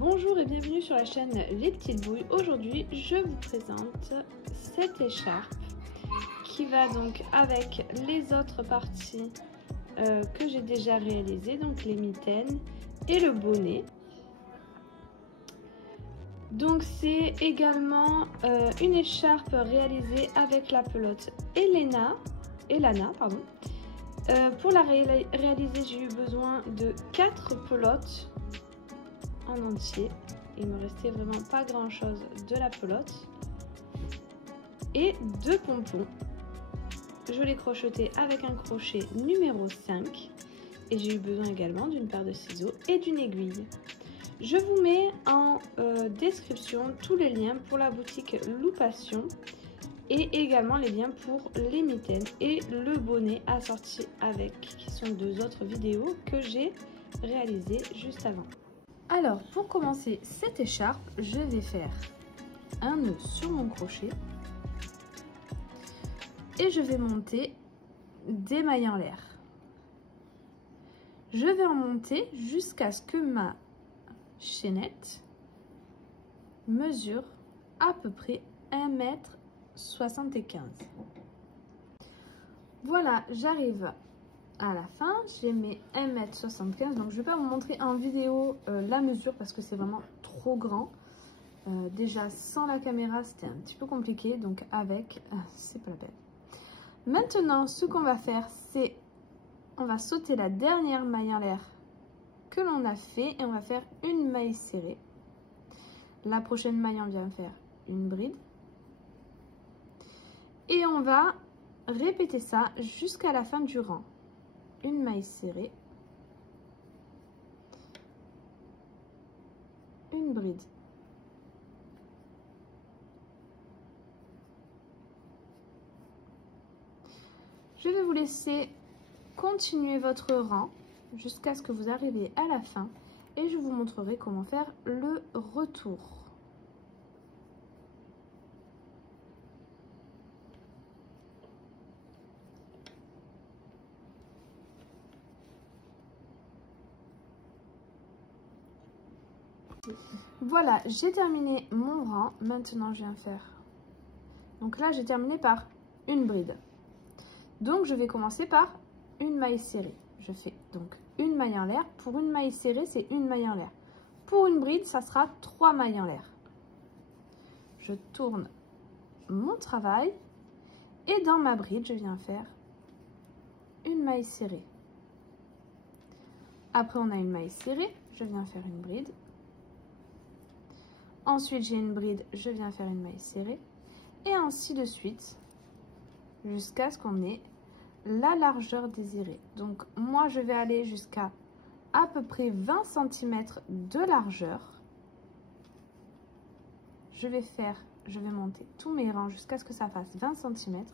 Bonjour et bienvenue sur la chaîne Les Petites Bouilles. Aujourd'hui, je vous présente cette écharpe qui va donc avec les autres parties que j'ai déjà réalisées, donc les mitaines et le bonnet. Donc c'est également une écharpe réalisée avec la pelote Elana. Pour la réaliser, j'ai eu besoin de 4 pelotes en entier. Il me restait vraiment pas grand chose de la pelote et 2 pompons. Je l'ai crocheté avec un crochet numéro 5 et j'ai eu besoin également d'une paire de ciseaux et d'une aiguille. Je vous mets en description tous les liens pour la boutique Loupation et également les liens pour les mitaines et le bonnet assorti avec, qui sont 2 autres vidéos que j'ai réalisées juste avant. Alors pour commencer cette écharpe, je vais faire un nœud sur mon crochet et je vais monter des mailles en l'air. Je vais en monter jusqu'à ce que ma chaînette mesure à peu près 1,75 m. Voilà, j'arrive à la fin, j'ai mes 1,75 m, donc je ne vais pas vous montrer en vidéo la mesure parce que c'est vraiment trop grand. Déjà sans la caméra c'était un petit peu compliqué, donc avec c'est pas la peine. Maintenant ce qu'on va faire, c'est on va sauter la dernière maille en l'air que l'on a fait et on va faire une maille serrée. La prochaine maille on vient faire une bride et on va répéter ça jusqu'à la fin du rang. Une maille serrée, une bride, je vais vous laisser continuer votre rang jusqu'à ce que vous arriviez à la fin et je vous montrerai comment faire le retour. Voilà, j'ai terminé mon rang. Maintenant, je viens faire. Donc là, j'ai terminé par une bride. Donc, je vais commencer par une maille serrée. Je fais donc une maille en l'air. Pour une maille serrée, c'est une maille en l'air. Pour une bride, ça sera 3 mailles en l'air. Je tourne mon travail et dans ma bride, je viens faire une maille serrée. Après, on a une maille serrée. Je viens faire une bride. Ensuite, j'ai une bride, je viens faire une maille serrée. Et ainsi de suite, jusqu'à ce qu'on ait la largeur désirée. Donc, moi, je vais aller jusqu'à à peu près 20 cm de largeur. Je vais monter tous mes rangs jusqu'à ce que ça fasse 20 cm.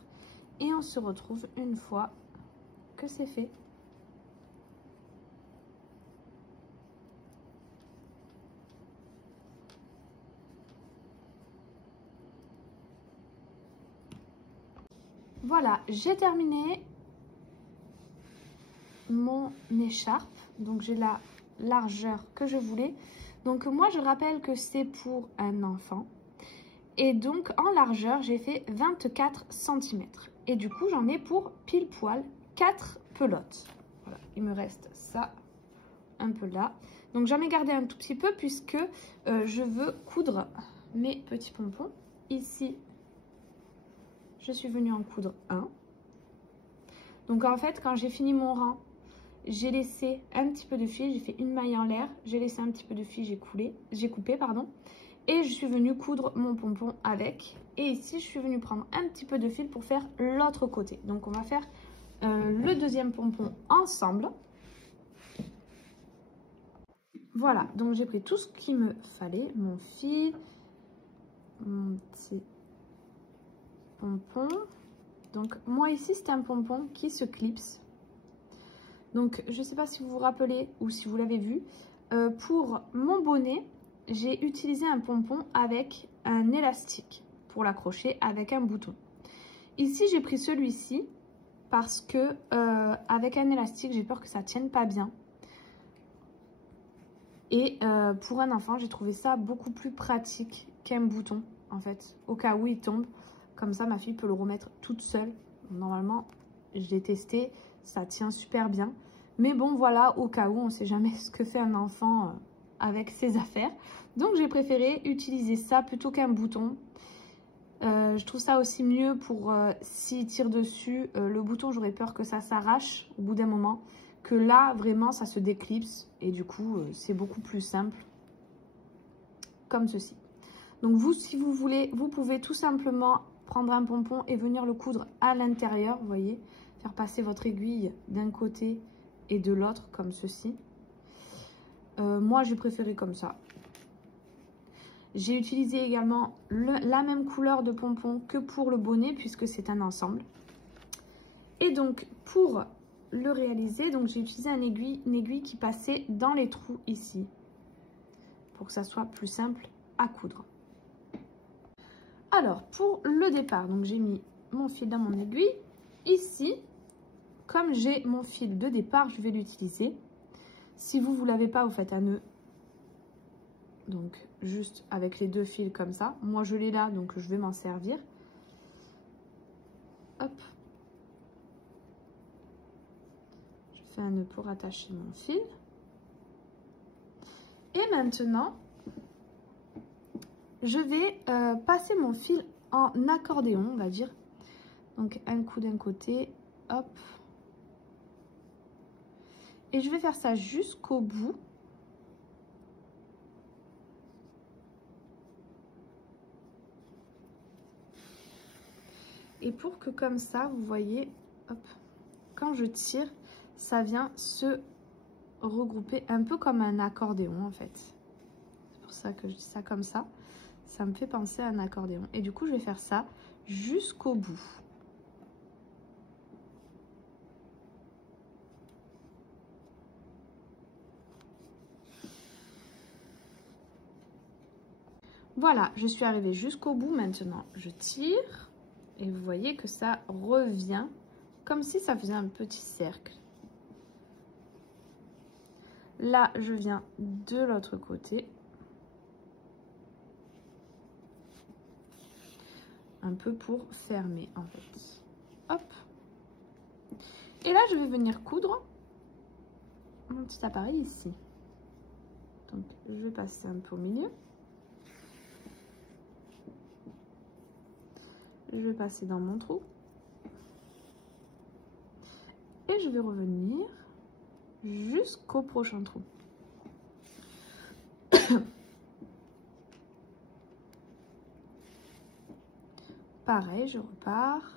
Et on se retrouve une fois que c'est fait. Voilà, j'ai terminé mon écharpe. Donc, j'ai la largeur que je voulais. Donc, moi, je rappelle que c'est pour un enfant. Et donc, en largeur, j'ai fait 24 cm. Et du coup, j'en ai pour pile poil 4 pelotes. Voilà, il me reste ça un peu là. Donc, j'en ai gardé un tout petit peu puisque je veux coudre mes petits pompons. Ici, je suis venue en coudre un. Donc en fait, quand j'ai fini mon rang, j'ai laissé un petit peu de fil, j'ai fait une maille en l'air, j'ai laissé un petit peu de fil, j'ai coupé, pardon, et je suis venue coudre mon pompon avec. Et ici, je suis venue prendre un petit peu de fil pour faire l'autre côté. Donc on va faire le deuxième pompon ensemble. Voilà, donc j'ai pris tout ce qu'il me fallait, mon fil, mon petit pompon. Donc moi ici c'est un pompon qui se clipse. Donc je ne sais pas si vous vous rappelez ou si vous l'avez vu, pour mon bonnet j'ai utilisé un pompon avec un élastique pour l'accrocher avec un bouton. Ici j'ai pris celui-ci parce que avec un élastique j'ai peur que ça tienne pas bien. Et pour un enfant, j'ai trouvé ça beaucoup plus pratique qu'un bouton, en fait. Au cas où il tombe, comme ça, ma fille peut le remettre toute seule. Normalement, je l'ai testé, ça tient super bien. Mais bon, voilà, au cas où, on ne sait jamais ce que fait un enfant avec ses affaires. Donc, j'ai préféré utiliser ça plutôt qu'un bouton. Je trouve ça aussi mieux pour s'il tire dessus. Le bouton, j'aurais peur que ça s'arrache au bout d'un moment. Que là, vraiment, ça se déclipse. Et du coup, c'est beaucoup plus simple. Comme ceci. Donc, vous, si vous voulez, vous pouvez tout simplement prendre un pompon et venir le coudre à l'intérieur. Vous voyez, faire passer votre aiguille d'un côté et de l'autre, comme ceci. Moi, j'ai préféré comme ça. J'ai utilisé également la même couleur de pompon que pour le bonnet, puisque c'est un ensemble. Et donc, pour le réaliser, donc j'ai utilisé une aiguille qui passait dans les trous ici, pour que ça soit plus simple à coudre. Alors, pour le départ, donc j'ai mis mon fil dans mon aiguille. Ici, comme j'ai mon fil de départ, je vais l'utiliser. Si vous ne l'avez pas, vous faites un nœud. Donc, juste avec les deux fils comme ça. Moi, je l'ai là, donc je vais m'en servir. Hop. Je fais un nœud pour attacher mon fil. Et maintenant, je vais passer mon fil en accordéon, on va dire. Donc, un coup d'un côté, hop. Et je vais faire ça jusqu'au bout. Et pour que comme ça, vous voyez, hop, quand je tire, ça vient se regrouper un peu comme un accordéon en fait. C'est pour ça que je dis ça comme ça. Ça me fait penser à un accordéon. Et du coup, je vais faire ça jusqu'au bout. Voilà, je suis arrivée jusqu'au bout. Maintenant, je tire. Et vous voyez que ça revient comme si ça faisait un petit cercle. Là, je viens de l'autre côté. Un peu pour fermer en fait. Hop. Et là, je vais venir coudre mon petit appareil ici. Donc, je vais passer un peu au milieu. Je vais passer dans mon trou. Et je vais revenir jusqu'au prochain trou. Pareil, je repars.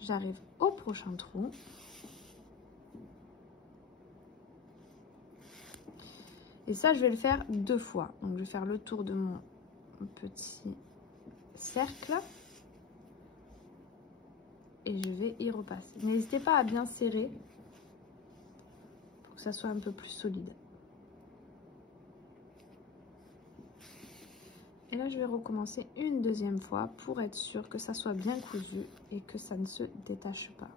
J'arrive au prochain trou. Et ça, je vais le faire 2 fois. Donc, je vais faire le tour de mon petit cercle. Et je vais y repasser. N'hésitez pas à bien serrer pour que ça soit un peu plus solide. Et là, je vais recommencer une deuxième fois pour être sûr que ça soit bien cousu et que ça ne se détache pas.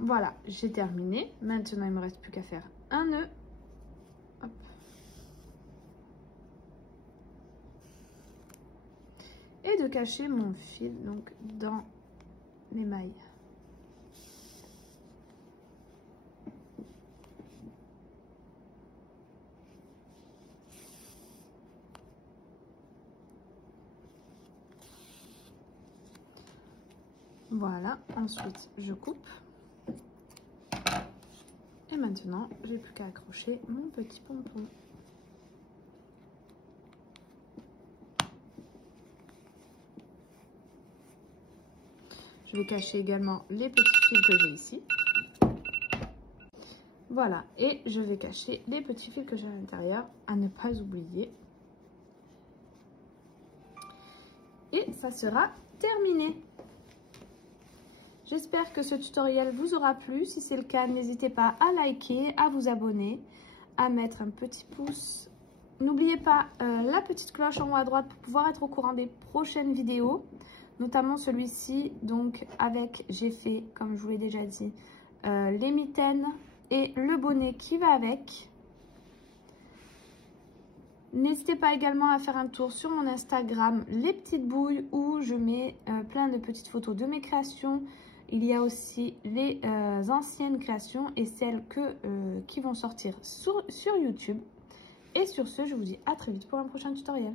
Voilà, j'ai terminé. Maintenant, il ne me reste plus qu'à faire un nœud. Hop. Et de cacher mon fil donc dans les mailles. Voilà, ensuite je coupe. Et maintenant, j'ai plus qu'à accrocher mon petit pompon. Je vais cacher également les petits fils que j'ai ici. Voilà, et je vais cacher les petits fils que j'ai à l'intérieur, à ne pas oublier. Et ça sera terminé. J'espère que ce tutoriel vous aura plu. Si c'est le cas, n'hésitez pas à liker, à vous abonner, à mettre un petit pouce n'oubliez pas la petite cloche en haut à droite pour pouvoir être au courant des prochaines vidéos, notamment celui-ci. Donc avec, j'ai fait, comme je vous l'ai déjà dit, les mitaines et le bonnet qui va avec. N'hésitez pas également à faire un tour sur mon Instagram, les petites bouilles, où je mets plein de petites photos de mes créations. Il y a aussi les anciennes créations et celles qui vont sortir sur YouTube. Et sur ce, je vous dis à très vite pour un prochain tutoriel.